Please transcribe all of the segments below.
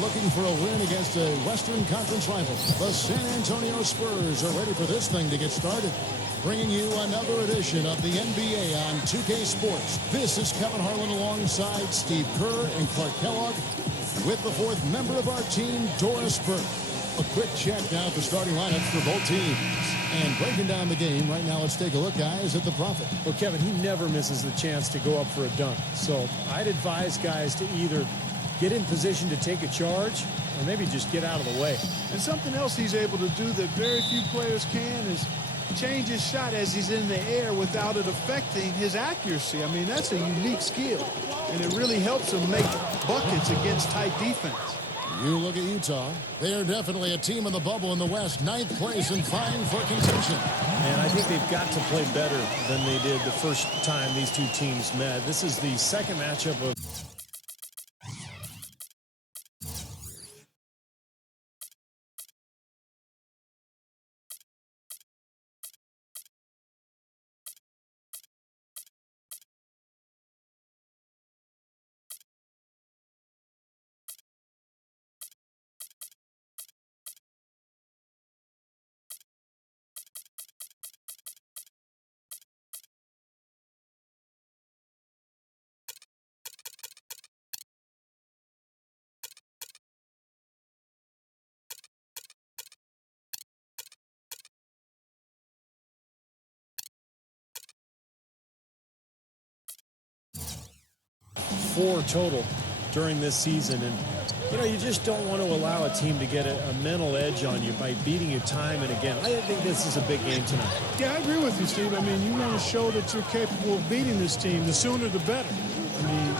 looking for a win against a Western Conference rival. The San Antonio Spurs are ready for this thing to get started. Bringing you another edition of the NBA on 2K Sports. This is Kevin Harlan alongside Steve Kerr and Clark Kellogg with the fourth member of our team, Doris Burke. A quick check now at the starting lineups for both teams. And breaking down the game right now, let's take a look, guys, at the Prophet. Well, Kevin, he never misses the chance to go up for a dunk. So I'd advise guys to either get in position to take a charge or maybe just get out of the way. And something else he's able to do that very few players can is change his shot as he's in the air without it affecting his accuracy. I mean, that's a unique skill, and it really helps him make buckets against tight defense. You look at Utah. They are definitely a team in the bubble in the West, 9th place and vying for contention. And I think they've got to play better than they did the first time these two teams met. This is the second matchup of... four total during this season, and you know, you just don't want to allow a team to get a mental edge on you by beating you time and again. I think this is a big game tonight. Yeah, I agree with you, Steve. I mean, you want to show that you're capable of beating this team. The sooner the better. I mean,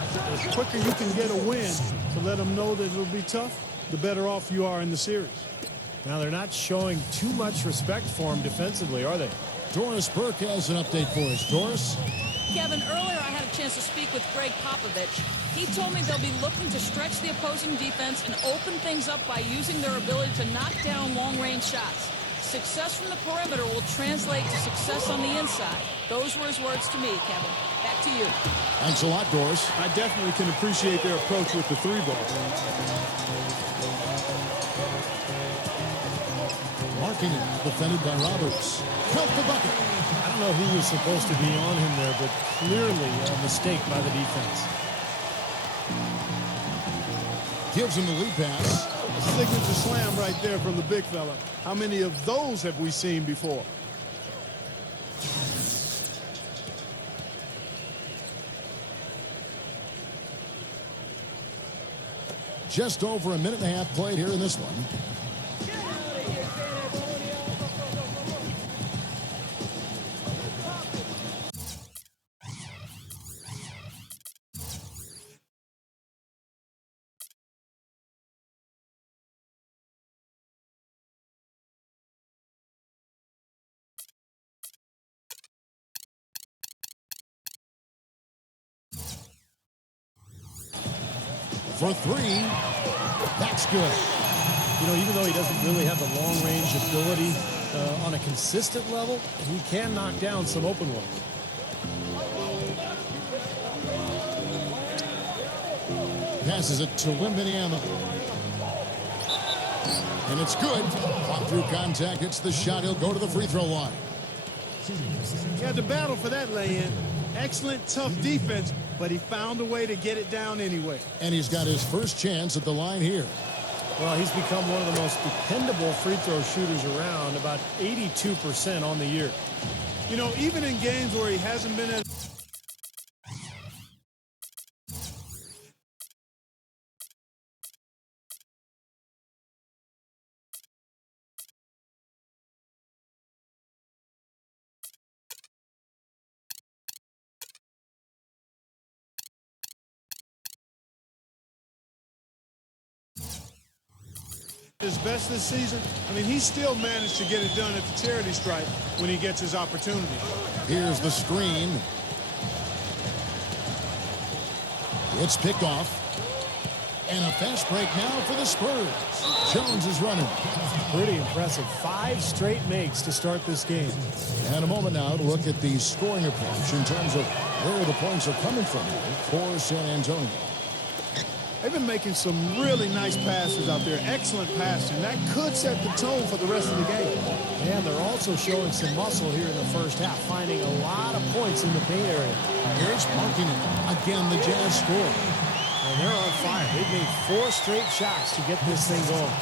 the quicker you can get a win to let them know that it'll be tough, the better off you are in the series. Now, they're not showing too much respect for him defensively, are they? Doris Burke has an update for us. Doris? Kevin, earlier I had a chance to speak with Greg Popovich. He told me they'll be looking to stretch the opposing defense and open things up by using their ability to knock down long-range shots. Success from the perimeter will translate to success on the inside. Those were his words to me, Kevin. Back to you. Thanks a lot, Doris. I definitely can appreciate their approach with the three ball. Marking it, defended by Roberts. Count the bucket. I don't know who was supposed to be on him there, but clearly a mistake by the defense. Gives him the lead pass. A signature slam right there from the big fella. How many of those have we seen before? Just over a minute and a half played here in this one. For three, that's good. You know, even though he doesn't really have the long-range ability on a consistent level, he can knock down some open ones. Passes it to Wembanyama. And it's good. Caught through contact, hits the shot. He'll go to the free throw line. He had to battle for that lay-in. Excellent, tough defense, but he found a way to get it down anyway. And he's got his first chance at the line here. Well, he's become one of the most dependable free throw shooters around, about 82% on the year. You know, even in games where he hasn't been at... his best this season, I mean, he still managed to get it done at the charity stripe when he gets his opportunity. Here's the screen. It's picked off. And a fast break now for the Spurs. Jones is running. Pretty impressive. 5 straight makes to start this game. And a moment now to look at the scoring approach in terms of where the points are coming from for San Antonio. They've been making some really nice passes out there. Excellent passing. That could set the tone for the rest of the game. And they're also showing some muscle here in the first half, finding a lot of points in the paint area. Here's Markkanen. Again, the Jazz score. And they're on fire. They've made 4 straight shots to get this thing going.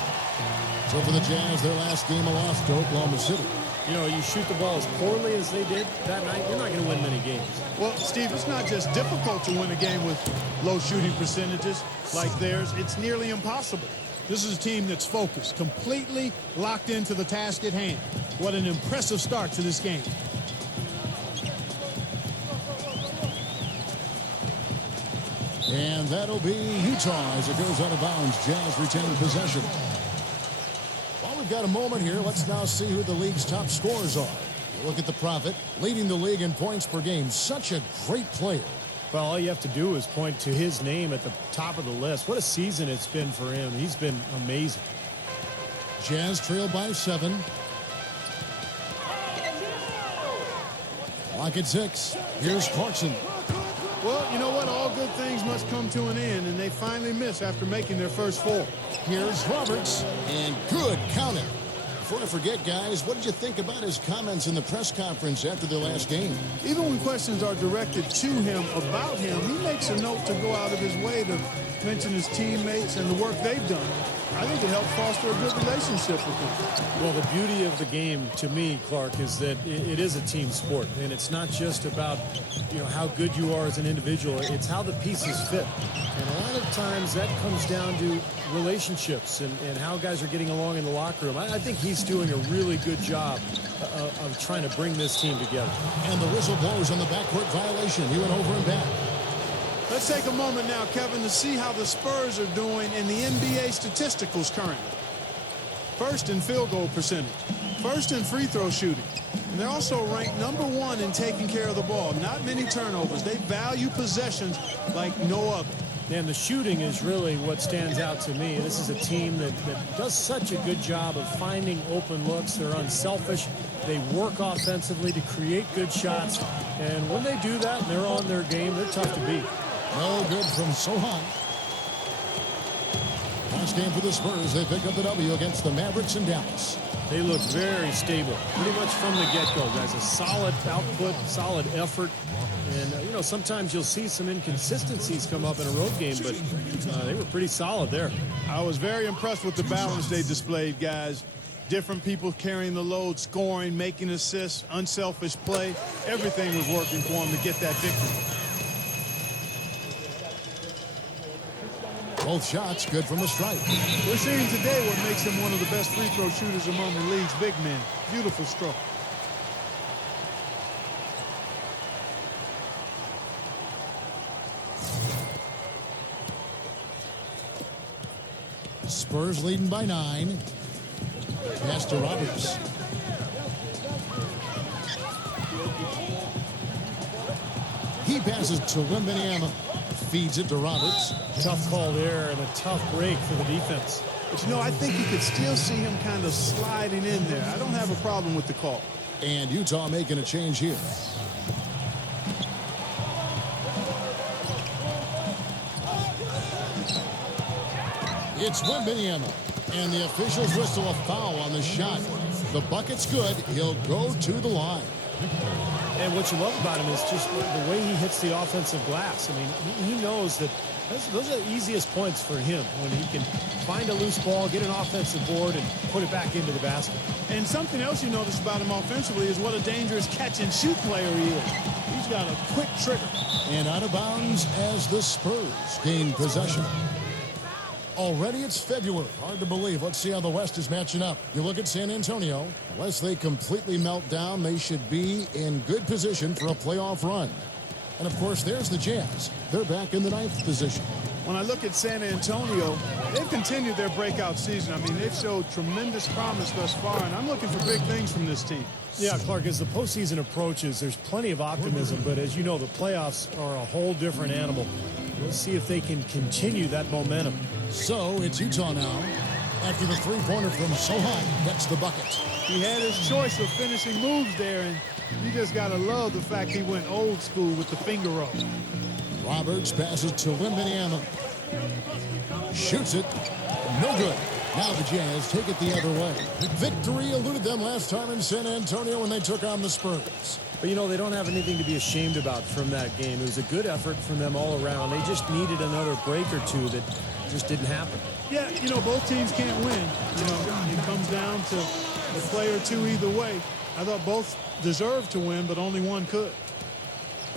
So for the Jazz, their last game, a loss to Oklahoma City. You know, you shoot the ball as poorly as they did that night, you're not going to win many games. Well, Steve, it's not just difficult to win a game with low shooting percentages like theirs. It's nearly impossible. This is a team that's focused, completely locked into the task at hand. What an impressive start to this game. And that'll be Utah as it goes out of bounds. Jazz retain possession. Well, we've got a moment here. Let's now see who the league's top scorers are. Look at the Prophet, leading the league in points per game. Such a great player. Well, all you have to do is point to his name at the top of the list. What a season it's been for him. He's been amazing. Jazz trail by 7. Clock at 6. Here's Clarkson. Well, you know what? All good things must come to an end, and they finally miss after making their first 4. Here's Roberts, and good counter. Before I forget, guys, what did you think about his comments in the press conference after their last game? Even when questions are directed to him about him, he makes a note to go out of his way to mention his teammates and the work they've done. I think it helps foster a good relationship with them. Well, the beauty of the game, to me, Clark, is that it is a team sport. And it's not just about, you know, how good you are as an individual. It's how the pieces fit. And a lot of times that comes down to relationships and how guys are getting along in the locker room. I think he's doing a really good job of trying to bring this team together. And the whistle blows on the backcourt violation. He went over and back. Let's take a moment now, Kevin, to see how the Spurs are doing in the NBA statisticals currently. First in field goal percentage. First in free throw shooting. And they're also ranked #1 in taking care of the ball. Not many turnovers. They value possessions like no other. And the shooting is really what stands out to me. This is a team that does such a good job of finding open looks. They're unselfish. They work offensively to create good shots. And when they do that and they're on their game, they're tough to beat. No good from Sohan. Last game for the Spurs. They pick up the W against the Mavericks in Dallas. They look very stable, pretty much from the get-go, guys. A solid output, solid effort. And, you know, sometimes you'll see some inconsistencies come up in a road game, but they were pretty solid there. I was very impressed with the balance they displayed, guys. Different people carrying the load, scoring, making assists, unselfish play. Everything was working for them to get that victory. Both shots good from the stripe. We're seeing today what makes him one of the best free throw shooters among the league's big men. Beautiful stroke. Spurs leading by 9. Pass to Roberts. He passes to Wembanyama. Feeds it to Roberts. Tough call there and a tough break for the defense. But, you know, I think you could still see him kind of sliding in there. I don't have a problem with the call. And Utah making a change here. It's Wembanyama. And the officials whistle a foul on the shot. The bucket's good. He'll go to the line. And what you love about him is just the way he hits the offensive glass. I mean, he knows that those are the easiest points for him, when he can find a loose ball, get an offensive board, and put it back into the basket. And something else you notice about him offensively is what a dangerous catch-and-shoot player he is. He's got a quick trigger. And out of bounds as the Spurs gain possession. Already it's February. Hard to believe. Let's see how the West is matching up. You look at San Antonio. Unless they completely melt down, they should be in good position for a playoff run. And, of course, there's the Jazz. They're back in the 9th position. When I look at San Antonio, they've continued their breakout season. I mean, they've showed tremendous promise thus far, and I'm looking for big things from this team. Yeah, Clark, as the postseason approaches, there's plenty of optimism, but as you know, the playoffs are a whole different animal. We'll see if they can continue that momentum. So it's Utah now. After the three-pointer from Sohan gets the bucket. He had his choice of finishing moves there, and you just got to love the fact he went old school with the finger roll. Roberts passes to Wembanyama. Shoots it. No good. Now the Jazz take it the other way. Victory eluded them last time in San Antonio when they took on the Spurs. But, you know, they don't have anything to be ashamed about from that game. It was a good effort from them all around. They just needed another break or two that just didn't happen. Yeah, you know, both teams can't win. You know, it comes down to a play or two either way. I thought both deserved to win, but only one could.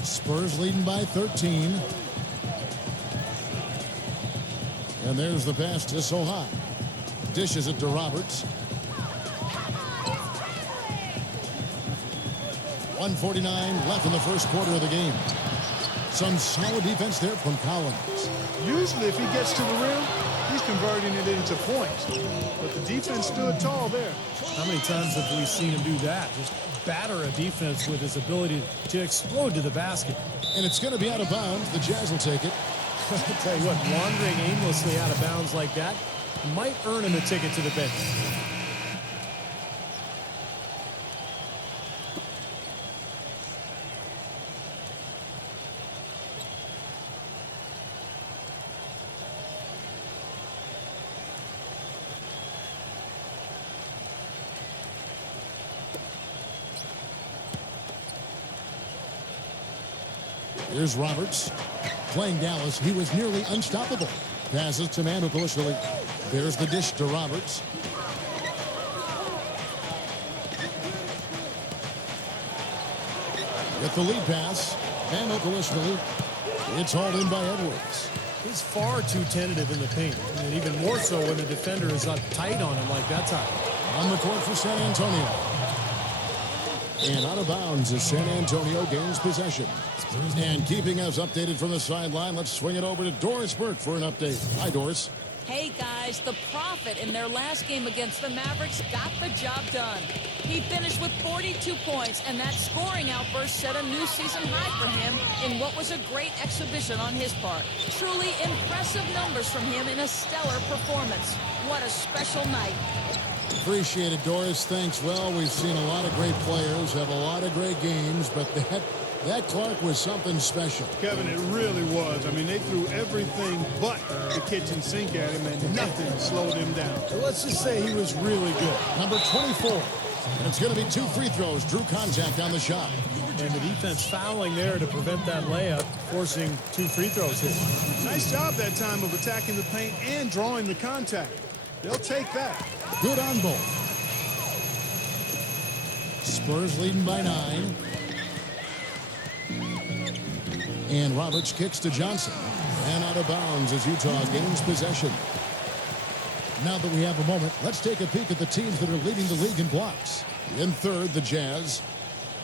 Spurs leading by 13. And there's the pass to Sohan. Dishes it to Roberts. 1:49 left in the first quarter of the game. Some solid defense there from Collins. Usually if he gets to the rim, he's converting it into points. But the defense stood tall there. How many times have we seen him do that? Just batter a defense with his ability to explode to the basket. And it's going to be out of bounds. The Jazz will take it. I'll tell you what, wandering aimlessly out of bounds like that might earn him a ticket to the bench. Here's Roberts. Playing Dallas, he was nearly unstoppable. Passes to Mackubex. There's the dish to Roberts. With the lead pass, Mackubex. It's hauled in by Edwards. He's far too tentative in the paint, and even more so when the defender is up tight on him like that time. On the court for San Antonio. And out of bounds as San Antonio gains possession. And keeping us updated from the sideline, let's swing it over to Doris Burke for an update. Hi, Doris. Hey, guys, the Prophet in their last game against the Mavericks got the job done. He finished with 42 points, and that scoring outburst set a new season high for him in what was a great exhibition on his part. Truly impressive numbers from him in a stellar performance. What a special night. Appreciate it, Doris. Thanks. Well, we've seen a lot of great players have a lot of great games, but that Clark was something special. Kevin, it really was. I mean, they threw everything but the kitchen sink at him, and nothing slowed him down. So let's just say he was really good. Number 24. And it's going to be 2 free throws. Drew contact on the shot. And the defense fouling there to prevent that layup, forcing 2 free throws here. Nice job that time of attacking the paint and drawing the contact. They'll take that. Good on both. Spurs leading by 9. And Roberts kicks to Johnson. And out of bounds as Utah gains possession. Now that we have a moment, let's take a peek at the teams that are leading the league in blocks. In third, the Jazz.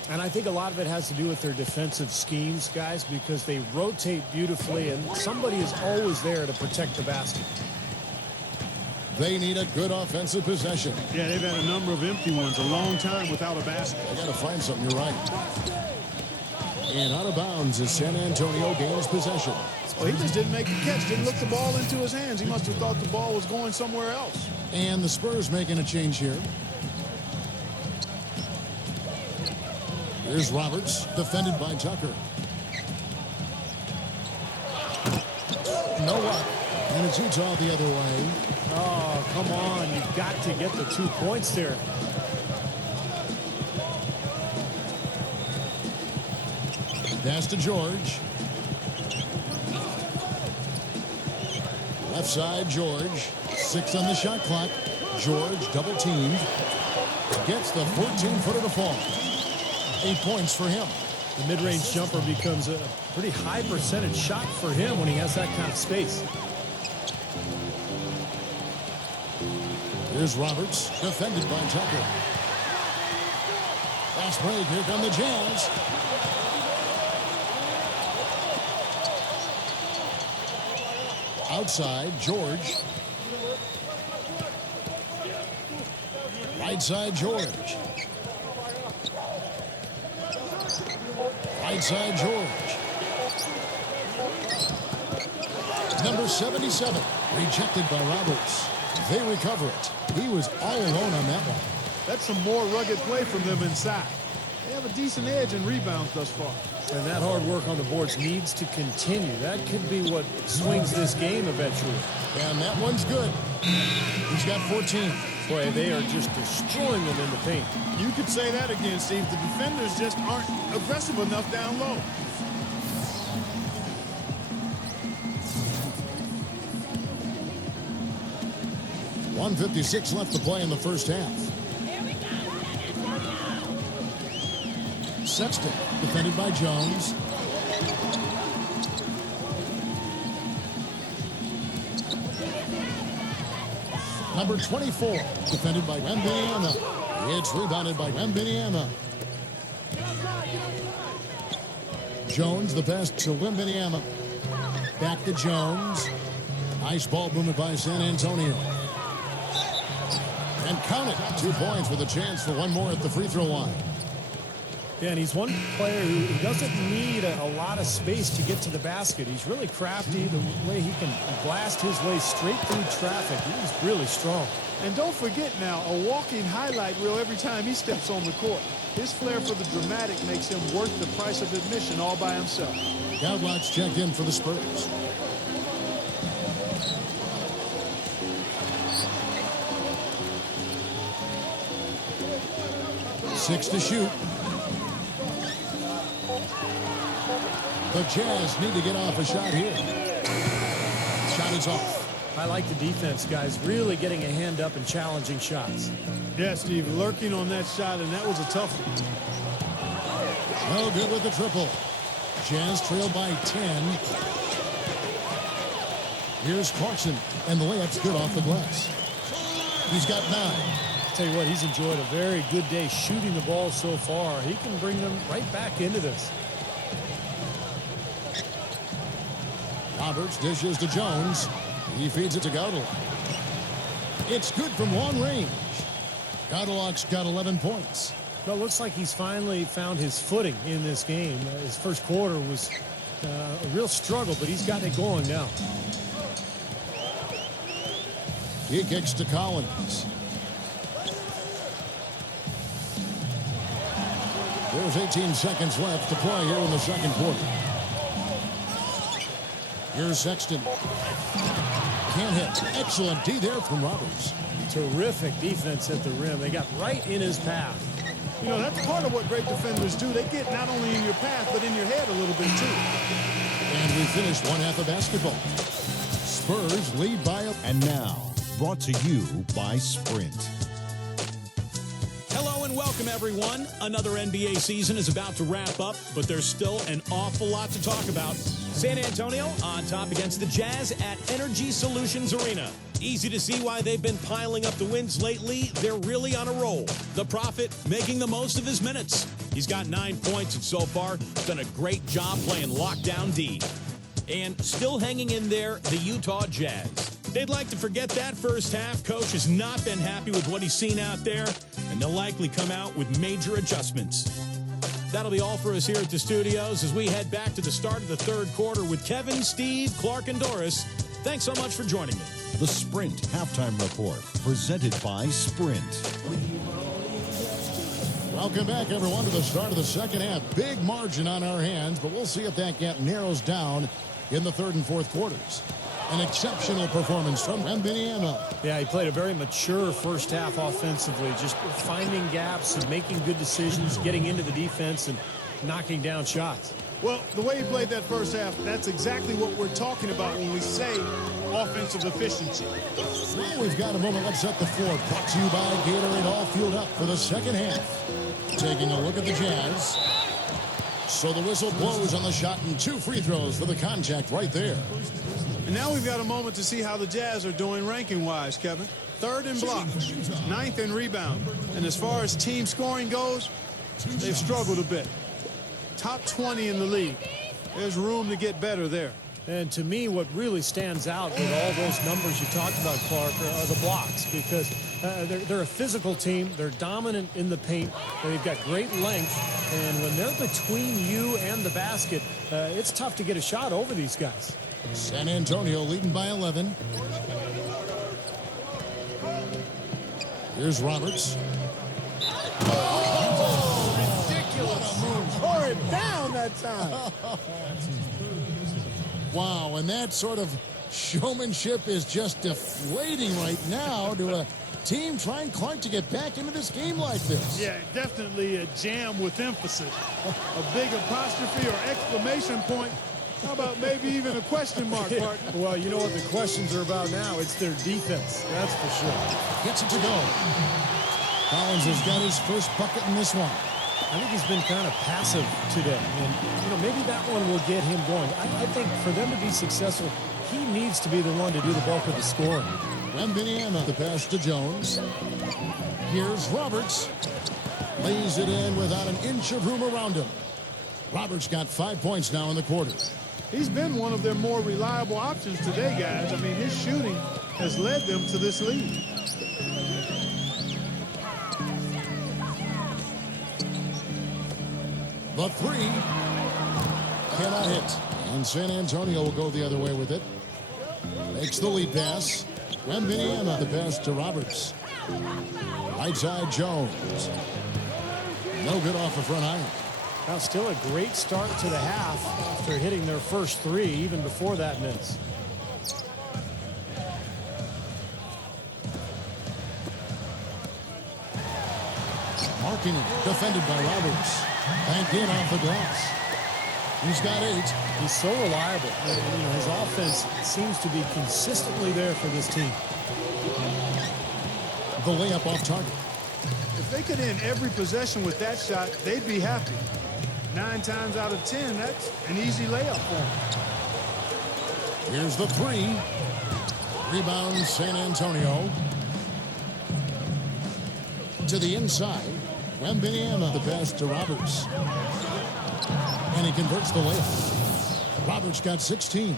And I think a lot of it has to do with their defensive schemes, guys, because they rotate beautifully, and somebody is always there to protect the basket. They need a good offensive possession. Yeah, they've had a number of empty ones, a long time without a basket. They got to find something, you're right. And out of bounds as San Antonio gains possession. Well, he just didn't make the catch, didn't look the ball into his hands. He must have thought the ball was going somewhere else. And the Spurs making a change here. Here's Roberts, defended by Tucker. No luck. And it's Utah the other way. Oh, come on. You've got to get the 2 points there. Pass to George. Left side, George. 6 on the shot clock. George double teamed. Gets the 14-footer to fall. 8 points for him. The mid-range jumper becomes a pretty high percentage shot for him when he has that kind of space. Here's Roberts, defended by Tucker. Fast break, here come the Jazz. Outside, George. Right side, George. Right side, George. Number 77, rejected by Roberts. They recover it. He was all alone on that one. That's some more rugged play from them inside. They have a decent edge in rebounds thus far. And that hard work on the boards needs to continue. That could be what swings this game eventually. And that one's good. He's got 14. Boy, they are just destroying them in the paint. You could say that again, Steve. The defenders just aren't aggressive enough down low. .156 left to play in the first half. Sexton, defended by Jones. Number 24, defended by Wembanyama. It's rebounded by Wembanyama. Jones, the pass to Wembanyama. Back to Jones. Nice ball movement by San Antonio. And count it. 2 points with a chance for one more at the free throw line. Yeah, and he's one player who doesn't need a lot of space to get to the basket. He's really crafty. The way he can blast his way straight through traffic. He's really strong. And don't forget now, a walking highlight reel every time he steps on the court. His flair for the dramatic makes him worth the price of admission all by himself. Gavlots checked in for the Spurs. Six to shoot. The Jazz need to get off a shot here. Shot is off. I like the defense, guys, really getting a hand up and challenging shots. Yeah, Steve, lurking on that shot, and that was a tough one. No good with the triple. Jazz trail by 10. Here's Clarkson, and the layup's good off the glass. He's got 9. Tell you what, he's enjoyed a very good day shooting the ball so far. He can bring them right back into this. Roberts dishes to Jones. He feeds it to Godel. It's good from long range. Godelok's got 11 points. Well, it looks like he's finally found his footing in this game. His first quarter was a real struggle, but he's got it going now. He kicks to Collins. There's 18 seconds left to play here in the second quarter. Here's Sexton. Can't hit. Excellent D there from Roberts. Terrific defense at the rim. They got right in his path. You know, that's part of what great defenders do. They get not only in your path, but in your head a little bit, too. And we finished one half of basketball. Spurs lead by a... And now, brought to you by Sprint. Hello and welcome, everyone. Another NBA season is about to wrap up, but there's still an awful lot to talk about. San Antonio on top against the Jazz at Energy Solutions Arena. Easy to see why they've been piling up the wins lately. They're really on a roll. The Prophet making the most of his minutes. He's got 9 points and so far done a great job playing lockdown D. And still hanging in there, the Utah Jazz. They'd like to forget that first half. Coach has not been happy with what he's seen out there, and they'll likely come out with major adjustments. That'll be all for us here at the studios as we head back to the start of the third quarter with Kevin, Steve, Clark, and Doris. Thanks so much for joining me. The Sprint Halftime Report, presented by Sprint. Welcome back, everyone, to the start of the second half. Big margin on our hands, but we'll see if that gap narrows down in the third and fourth quarters. An exceptional performance from Wembanyama. Yeah, he played a very mature first half offensively, just finding gaps and making good decisions, getting into the defense and knocking down shots. Well, the way he played that first half, that's exactly what we're talking about when we say offensive efficiency. Well, we've got a moment. Let's set the floor. Brought to you by Gatorade, all fueled up for the second half. Taking a look at the Jazz. So the whistle blows on the shot and 2 free throws for the contact right there. And now we've got a moment to see how the Jazz are doing ranking-wise, Kevin. 3rd in blocks, 9th in rebound. And as far as team scoring goes, they've struggled a bit. Top 20 in the league. There's room to get better there. And to me, what really stands out with all those numbers you talked about, Clark, are the blocks, because they're a physical team. They're dominant in the paint. They've got great length. And when they're between you and the basket, it's tough to get a shot over these guys. San Antonio leading by 11. Here's Roberts. Oh, ridiculous. Tore it down that time. Wow, and that sort of showmanship is just deflating right now to a team trying, Clark, to get back into this game like this. Yeah, definitely a jam with emphasis. A big apostrophe or exclamation point. How about maybe even a question mark, partner? Well, you know what the questions are about now? It's their defense, that's for sure. Gets it to go. Collins has got his first bucket in this one. I think he's been kind of passive today. And, you know, maybe that one will get him going. I think for them to be successful, he needs to be the one to do the bulk of the scoring. Wembanyama, the pass to Jones. Here's Roberts. Lays it in without an inch of room around him. Roberts got 5 points now in the quarter. He's been one of their more reliable options today, guys. I mean, his shooting has led them to this lead. The three cannot hit. And San Antonio will go the other way with it. Makes the lead pass. Wembanyama, the pass to Roberts. Right side, Jones. No good off the front iron. Now, still a great start to the half after hitting their first three, even before that miss. Marking it, defended by Roberts. Banked in off the glass. He's got 8. He's so reliable. You know, his offense seems to be consistently there for this team. The layup off target. If they could end every possession with that shot, they'd be happy. 9 times out of 10, that's an easy layup for them. Here's the three. Rebound San Antonio. To the inside. Wembanyama, the pass to Roberts. And he converts the layup. Roberts got 16.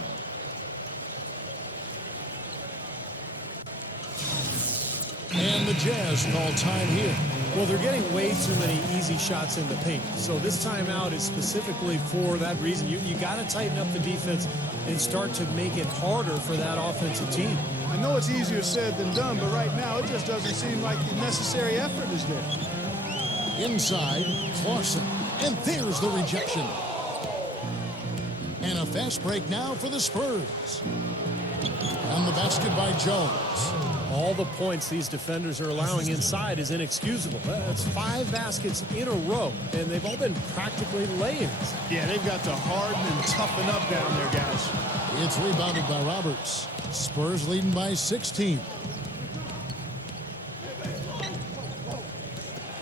And the Jazz call time here. Well, they're getting way too many easy shots in the paint. So this timeout is specifically for that reason. You got to tighten up the defense and start to make it harder for that offensive team. I know it's easier said than done, but right now it just doesn't seem like the necessary effort is there. Inside, Clausen. And there's the rejection. And a fast break now for the Spurs. On the basket by Jones. All the points these defenders are allowing inside is inexcusable. That's 5 baskets in a row, and they've all been practically lay-ins. Yeah, they've got to harden and toughen up down there, guys. It's rebounded by Roberts. Spurs leading by 16.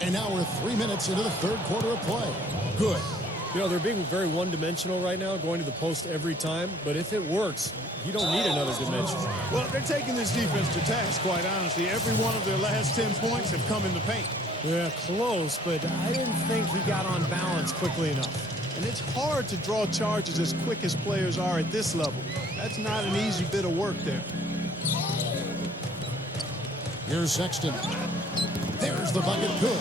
And now we're 3 minutes into the third quarter of play. Good. You know, they're being very one-dimensional right now, going to the post every time, but if it works, you don't need another dimension. Well, they're taking this defense to task, quite honestly. Every one of their last 10 points have come in the paint. Yeah, close, but I didn't think he got on balance quickly enough. And it's hard to draw charges as quick as players are at this level. That's not an easy bit of work there. Here's Sexton. There's the bucket. Good.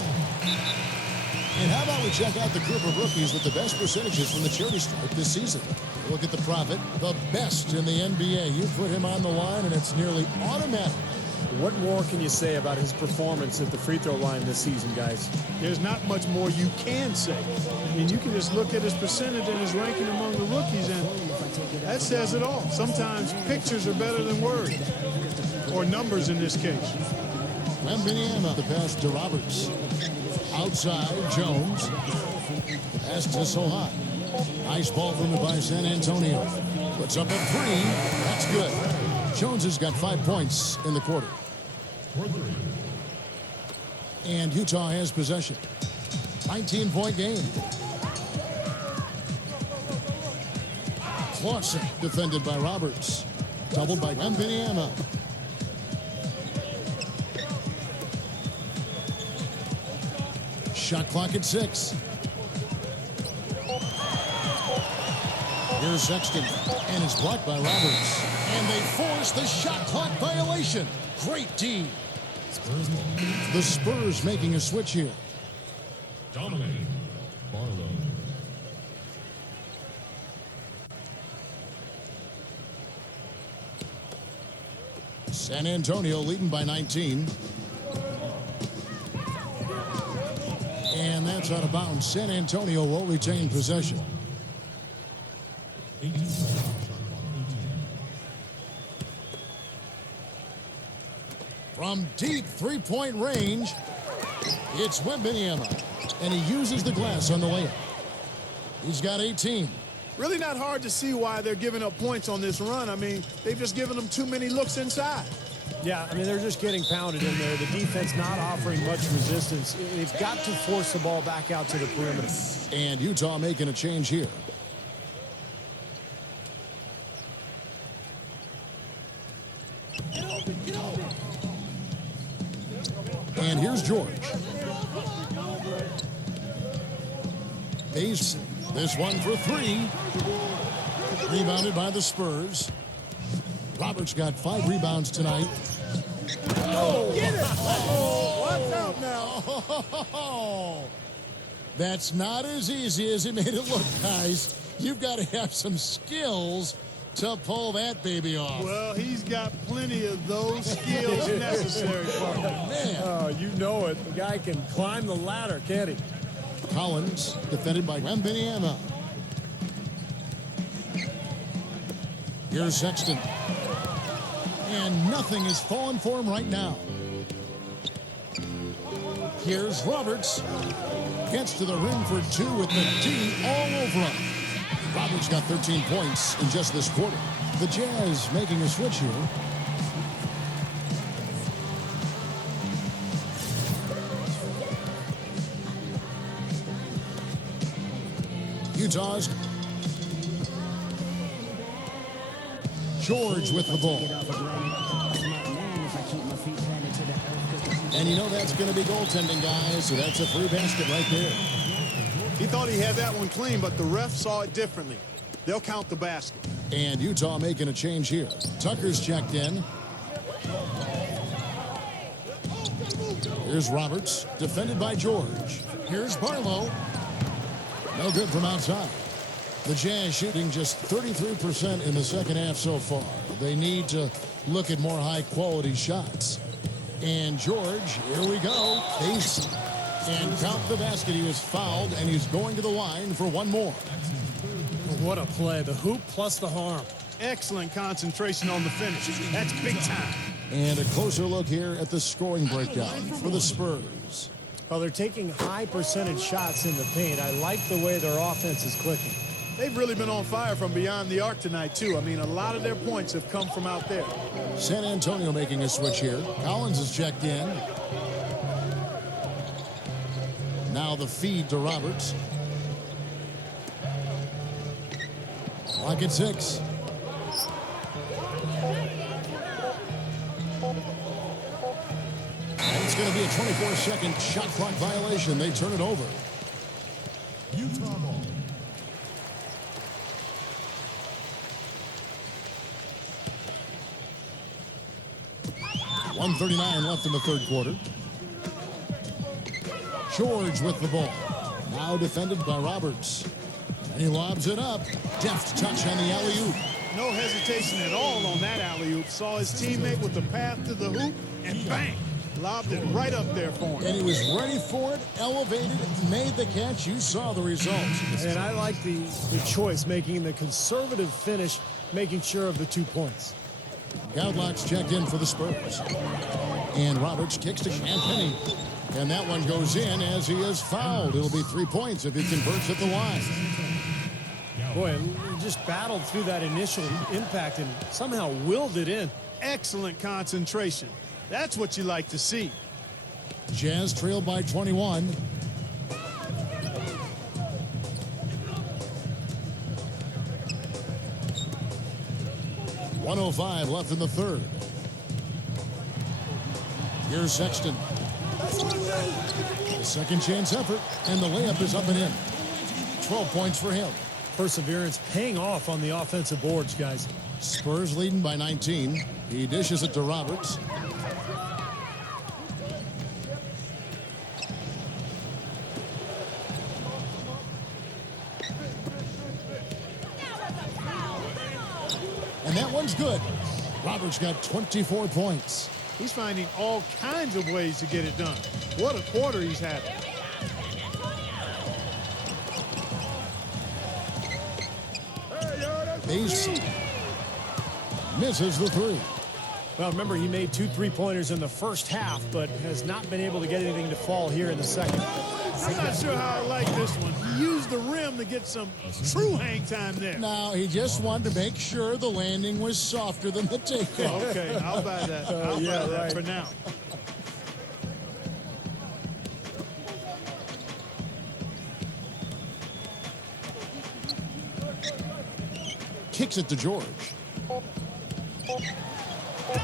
And how about we check out the group of rookies with the best percentages from the charity stripe this season? Look at the Prophet, the best in the NBA. You put him on the line, and it's nearly automatic. What more can you say about his performance at the free throw line this season, guys? There's not much more you can say. I mean, you can just look at his percentage and his ranking among the rookies, and that says it all. Sometimes pictures are better than words, or numbers in this case. Wembanyama, the pass to Roberts. Outside, Jones. Pass to Sohan. Nice ball from him by San Antonio. Puts up a 3. That's good. Jones has got 5 points in the quarter. And Utah has possession. 19-point game. Clausen defended by Roberts. Doubled by Wembanyama. Shot clock at 6. Here's Sexton, and it's blocked by Roberts. And they force the shot clock violation. Great D. The Spurs making a switch here. Dominating Barlow. San Antonio leading by 19. And that's That's out of bounds. San Antonio will retain possession. 18. From deep three-point range, it's Wembanyama, and he uses the glass on the layup. He's got 18. Really not hard to see why they're giving up points on this run. I mean, they've just given them too many looks inside. Yeah, I mean, they're just getting pounded in there. The defense not offering much resistance. They've got to force the ball back out to the perimeter. And Utah making a change here. And here's George. Ace, this one for three. Rebounded by the Spurs. Roberts got 5 rebounds tonight. Oh, get it! Oh, watch out now. Oh, that's not as easy as he made it look, guys. You've got to have some skills to pull that baby off. Well, he's got plenty of those skills necessary for him. Man. Oh, you know it. The guy can climb the ladder, can't he? Collins, defended by Wembanyama. Here's Sexton. And nothing is falling for him right now. Here's Roberts. Gets to the rim for 2 with the D all over him. Roberts got 13 points in just this quarter. The Jazz making a switch here. Utah's George with the ball. And you know that's going to be goaltending, guys, so that's a free basket right there. He thought he had that one clean, but the ref saw it differently. They'll count the basket. And Utah making a change here. Tucker's checked in. Here's Roberts, defended by George. Here's Barlow. No good from outside. The Jazz shooting just 33% in the second half so far. They need to look at more high-quality shots. And George, here we go. Pace and count the basket. He was fouled, and he's going to the line for one more. What a play. The hoop plus the harm. Excellent concentration on the finish. That's big time. And a closer look here at the scoring breakdown for the Spurs. Well, they're taking high percentage shots in the paint. I like the way their offense is clicking. They've really been on fire from beyond the arc tonight, too. I mean, a lot of their points have come from out there. San Antonio making a switch here. Collins is checked in. Now the feed to Roberts. Clock at 6. And it's going to be a 24-second shot clock violation. They turn it over. Utah ball. .139 left in the third quarter. George with the ball. Now defended by Roberts. And he lobs it up. Deft touch on the alley-oop. No hesitation at all on that alley-oop. Saw his teammate with the path to the hoop, and bang! Lobbed it right up there for him. And he was ready for it, elevated, made the catch. You saw the results. And I like the choice, making the conservative finish, making sure of the 2 points. Goudelock's checked in for the Spurs. And Roberts kicks to Champagny. And that one goes in as he is fouled. It'll be 3 points if he converts at the line. Boy, he just battled through that initial impact and somehow willed it in. Excellent concentration. That's what you like to see. Jazz trailed by 21. .105 left in the third. Here's Sexton. A second chance effort, and the layup is up and in. 12 points for him. Perseverance paying off on the offensive boards, guys. Spurs leading by 19. He dishes it to Roberts. And that one's good. Roberts got 24 points. He's finding all kinds of ways to get it done. What a quarter he's having. Base. Misses the three. Well, remember, he made 2 3-pointers in the first half, but has not been able to get anything to fall here in the second. I'm not sure how I like this one. He used the rim to get some true hang time there. Now, he just wanted to make sure the landing was softer than the takeoff. Okay, I'll buy that. I'll buy that for now. Kicks it to George.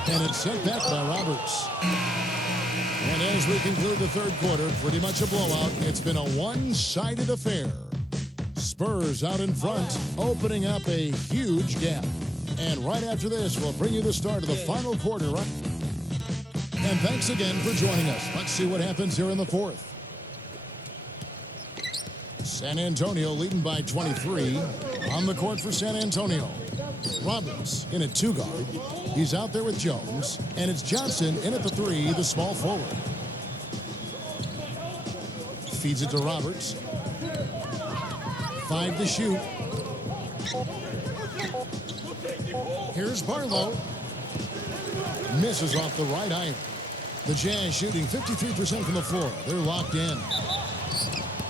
And it's sent back by Roberts. And as we conclude the third quarter, pretty much a blowout. It's been a one-sided affair. Spurs out in front, opening up a huge gap. And right after this, we'll bring you the start of the final quarter. And thanks again for joining us. Let's see what happens here in the fourth. San Antonio leading by 23. On the court for San Antonio. Roberts in at 2 guard. He's out there with Jones. And it's Johnson in at the 3, the small forward. Feeds it to Roberts. 5 to shoot. Here's Barlow. Misses off the right iron. The Jazz shooting 53% from the floor. They're locked in.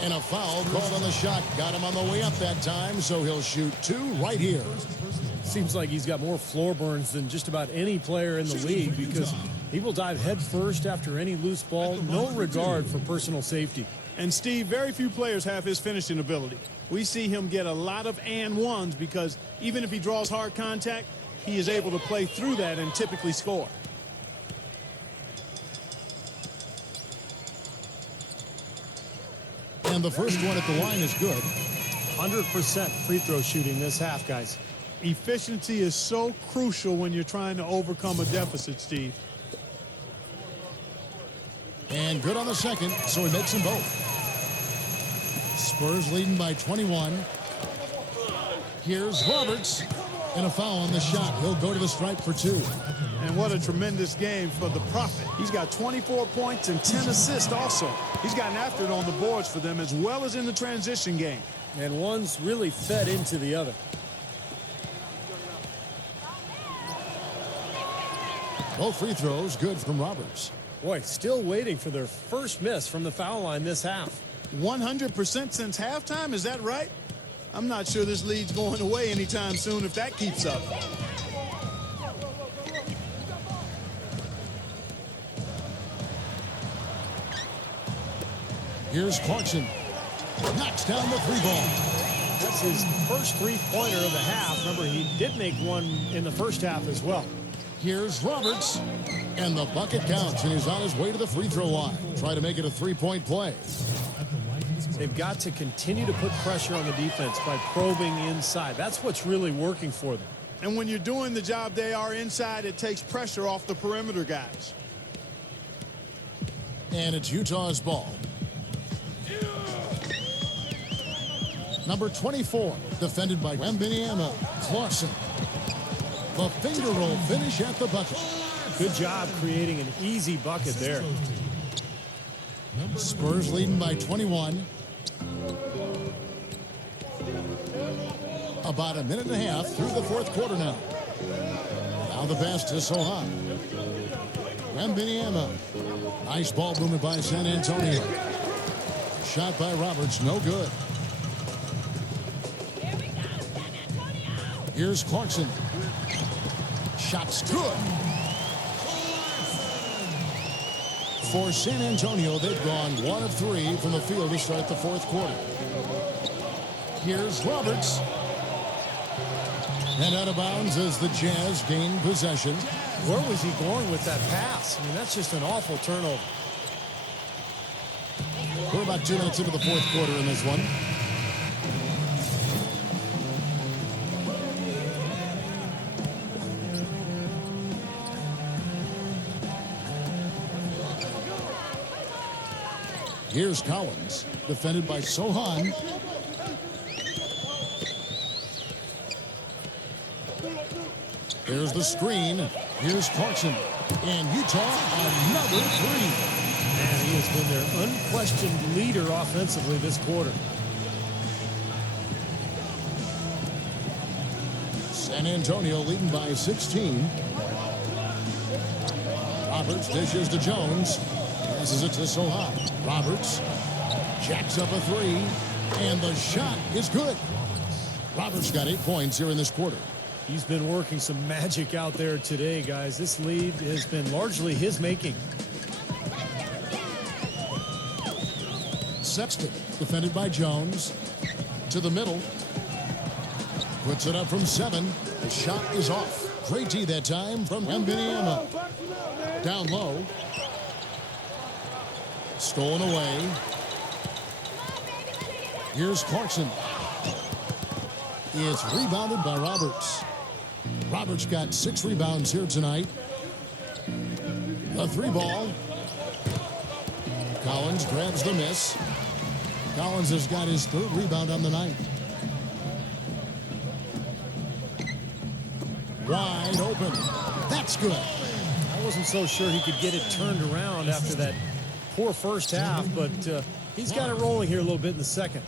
And a foul called on the shot. Got him on the way up that time, so he'll shoot 2 right here. Seems like he's got more floor burns than just about any player in the league because he will dive head first after any loose ball. No regard for personal safety. And Steve, very few players have his finishing ability. We see him get a lot of and ones because even if he draws hard contact, he is able to play through that and typically score. And the first one at the line is good. 100% free throw shooting this half, guys. Efficiency is so crucial when you're trying to overcome a deficit, Steve. And good on the second, so he makes them both. Spurs leading by 21. Here's Roberts. And a foul on the shot. He'll go to the stripe for 2. And what a tremendous game for the Prophet. He's got 24 points and 10 assists also. He's gotten after it on the boards for them as well as in the transition game. And one's really fed into the other. Both free throws good from Roberts. Boy, still waiting for their first miss from the foul line this half. 100% since halftime, is that right? I'm not sure this lead's going away anytime soon if that keeps up. Here's Clarkson. Knocks down the 3-ball. That's his first 3-pointer of the half. Remember, he did make one in the first half as well. Here's Roberts. And the bucket counts, and he's on his way to the free throw line. Try to make it a 3-point play. They've got to continue to put pressure on the defense by probing inside. That's what's really working for them. And when you're doing the job they are inside, it takes pressure off the perimeter guys. And it's Utah's ball. Number 24, defended by Wembanyama. Clausen. The finger roll finish at the bucket. Good job creating an easy bucket there. Spurs leading by 21. About a minute and a half through the fourth quarter now. Now the pass to Sohan. Wembanyama. Nice ball movement by San Antonio. Shot by Roberts, no good. Here's Clarkson. Shot's good. For San Antonio, they've gone 1 of 3 from the field to start the fourth quarter. Here's Roberts. And out of bounds as the Jazz gain possession. Where was he going with that pass? I mean, that's just an awful turnover. We're about 2 minutes into the fourth quarter in this one. Here's Collins, defended by Sohan. There's the screen. Here's Clarkson. And Utah, another 3. And he has been their unquestioned leader offensively this quarter. San Antonio leading by 16. Roberts dishes to Jones. Passes it to Sohan. Roberts jacks up a three. And the shot is good. Roberts got 8 points here in this quarter. He's been working some magic out there today, guys. This lead has been largely his making. Sexton, defended by Jones. To the middle. Puts it up from 7. The shot is off. Great tee that time from Wembanyama. Down low. Stolen away. Here's Clarkson. It's rebounded by Roberts. Roberts got 6 rebounds here tonight. The 3 ball. Collins grabs the miss. Collins has got his 3rd rebound on the night. Wide open. That's good. I wasn't so sure he could get it turned around after that poor first half, but he's got it rolling here a little bit in the second.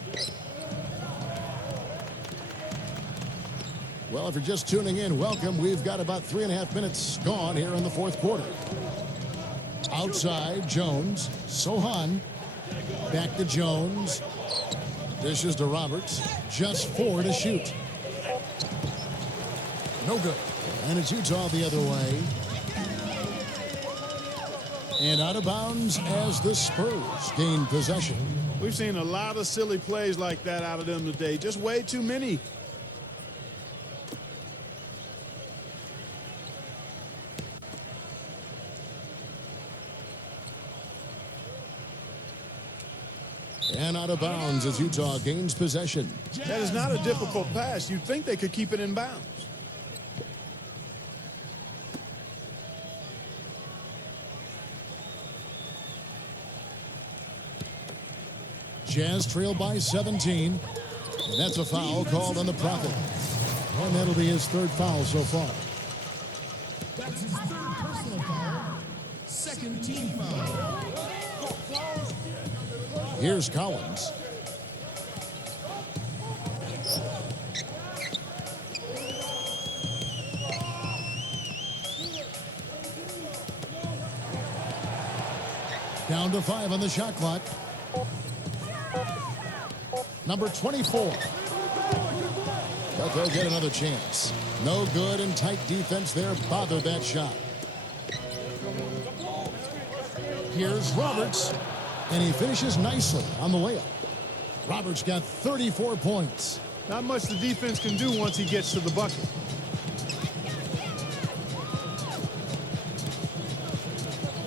Well, if you're just tuning in, welcome. We've got about 3.5 minutes gone here in the 4th quarter. Outside, Jones. Sohan. Back to Jones. Dishes to Roberts. Just 4 to shoot. No good. And it's Utah the other way. And out of bounds as the Spurs gain possession. We've seen a lot of silly plays like that out of them today. Just way too many. And out of bounds as Utah gains possession. That is not a difficult pass. You'd think they could keep it in bounds. Jazz trail by 17. And that's a foul called on the Prophet. And that'll be his 3rd foul so far. That's his 3rd personal foul. 2nd team foul. Here's Collins. Down to 5 on the shot clock. Number 24. But they'll get another chance. No good, and tight defense there bothered that shot. Here's Roberts. And he finishes nicely on the layup. Roberts got 34 points. Not much the defense can do once he gets to the bucket.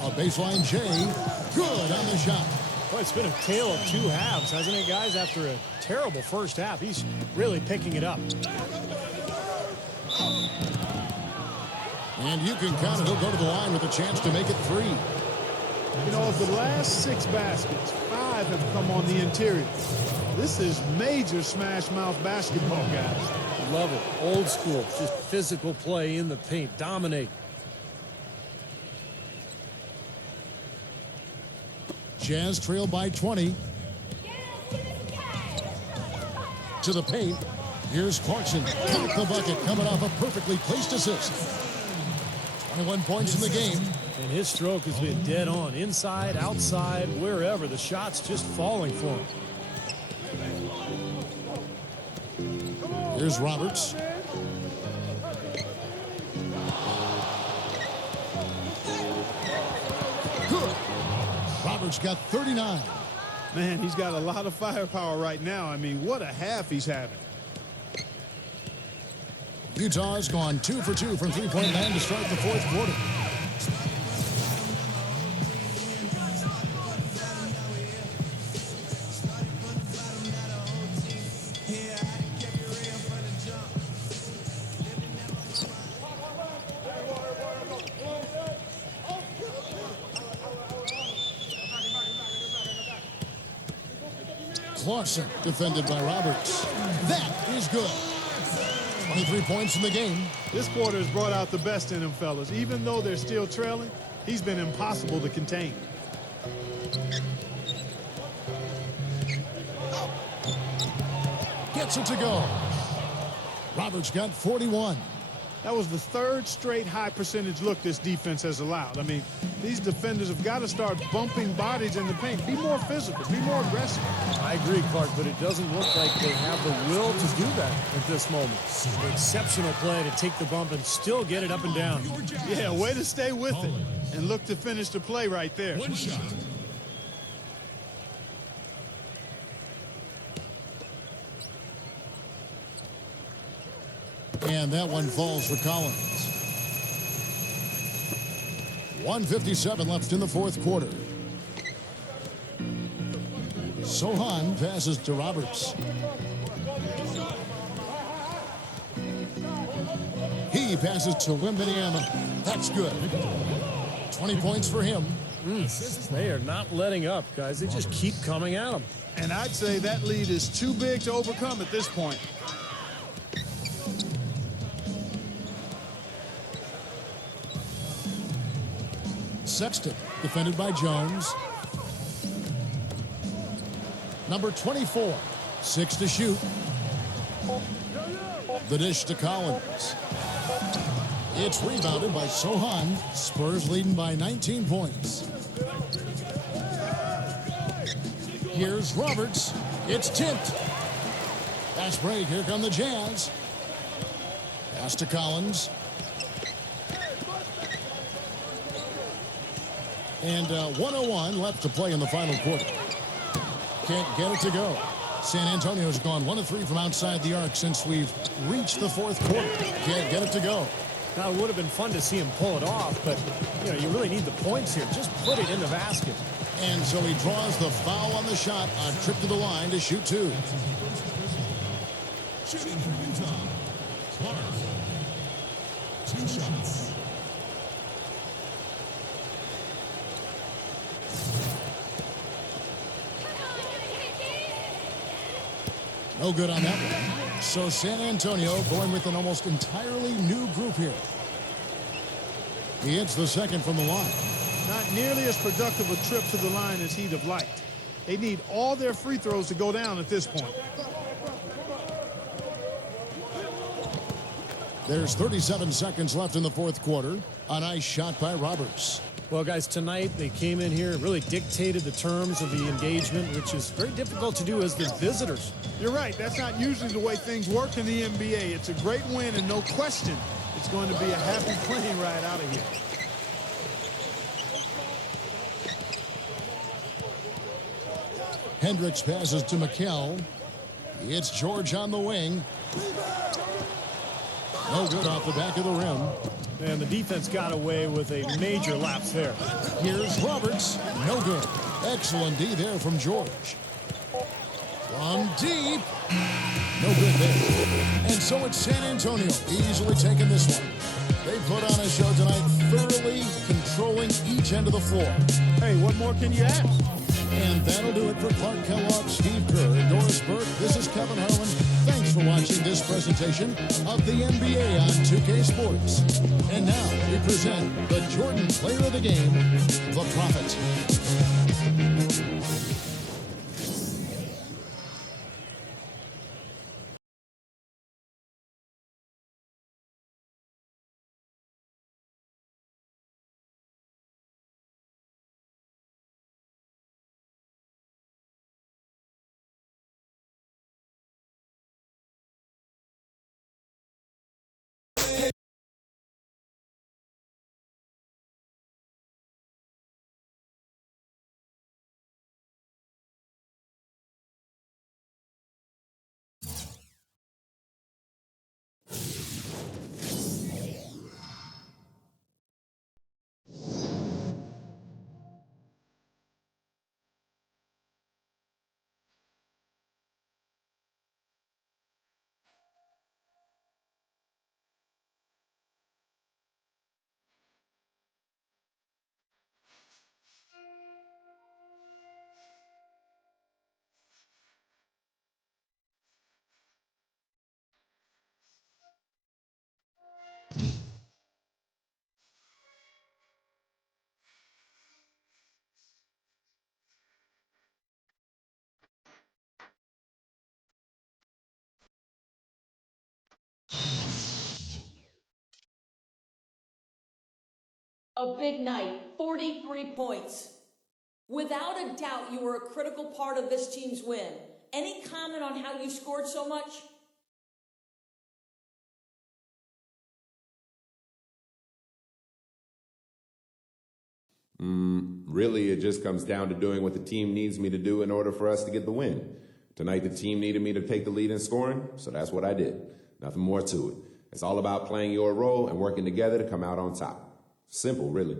A baseline J. Good on the shot. Well, it's been a tale of 2 halves, hasn't it, guys? After a terrible first half, he's really picking it up. And you can count it. He'll go to the line with a chance to make it 3. You know, of the last 6 baskets, 5 have come on the interior. This is major smash mouth basketball, guys. Love it. Old school. Just physical play in the paint. Dominate. Jazz trail by 20. To the paint. Here's Clarkson. Count the bucket coming off a perfectly placed assist. 21 points in the game. And his stroke has been dead on. Inside, outside, wherever. The shot's just falling for him. Here's Roberts. Good. Roberts got 39. Man, he's got a lot of firepower right now. I mean, what a half he's having. Utah's gone 2 for 2 from three-point land to start the 4th quarter. Clarkson defended by Roberts. That is good. 23 points in the game. This quarter has brought out the best in him, fellas. Even though they're still trailing, he's been impossible to contain. Gets it to go. Roberts got 41. That was the third straight high percentage look this defense has allowed. I mean, these defenders have got to start bumping bodies in the paint. Be more physical. Be more aggressive. I agree, Clark, but it doesn't look like they have the will to do that at this moment. Exceptional play to take the bump and still get it up and down. Yeah, way to stay with it and look to finish the play right there. One shot. And that one falls for Collins. 1:57 left in the fourth quarter. Sohan passes to Roberts. He passes to Wembanyama. That's good. 20 points for him. They are not letting up, guys. They just keep coming at them. And I'd say that lead is too big to overcome at this point. Sexton, defended by Jones. Number 24, 6 to shoot. The dish to Collins. It's rebounded by Sohan. Spurs leading by 19 points. Here's Roberts. It's tipped. Fast break. Here come the Jazz. Pass to Collins. And 1:01 left to play in the final quarter. Can't get it to go. San Antonio's gone 1 of 3 from outside the arc since we've reached the fourth quarter. Can't get it to go. Now, it would have been fun to see him pull it off, but, you really need the points here. Just put it in the basket. And so he draws the foul on the shot. A trip to the line to shoot 2. Shooting for Utah. Clark. 2 shots. No good on that one. So San Antonio going with an almost entirely new group here. He hits the second from the line. Not nearly as productive a trip to the line as he'd have liked. They need all their free throws to go down at this point. There's 37 seconds left in the fourth quarter. A nice shot by Roberts. Well, guys, tonight they came in here and really dictated the terms of the engagement, which is very difficult to do as the visitors. You're right. That's not usually the way things work in the NBA. It's a great win, and no question, it's going to be a happy plane ride out of here. Hendricks passes to McKell. It's George on the wing. No good off the back of the rim. And the defense got away with a major lapse there. Here's Roberts. No good. Excellent D there from George. From deep. No good there. And so it's San Antonio easily taking this one. They put on a show tonight, thoroughly controlling each end of the floor. Hey, what more can you ask? And that'll do it for Clark Kellogg, Steve Kerr, and Doris Burke. This is Kevin Harlan. Thanks for watching this presentation of the NBA on 2K Sports. And now we present the Jordan Player of the Game, the Prophet. A big night, 43 points. Without a doubt, you were a critical part of this team's win. Any comment on how you scored so much? Really, it just comes down to doing what the team needs me to do in order for us to get the win. Tonight, the team needed me to take the lead in scoring, so that's what I did. Nothing more to it. It's all about playing your role and working together to come out on top. Simple, really.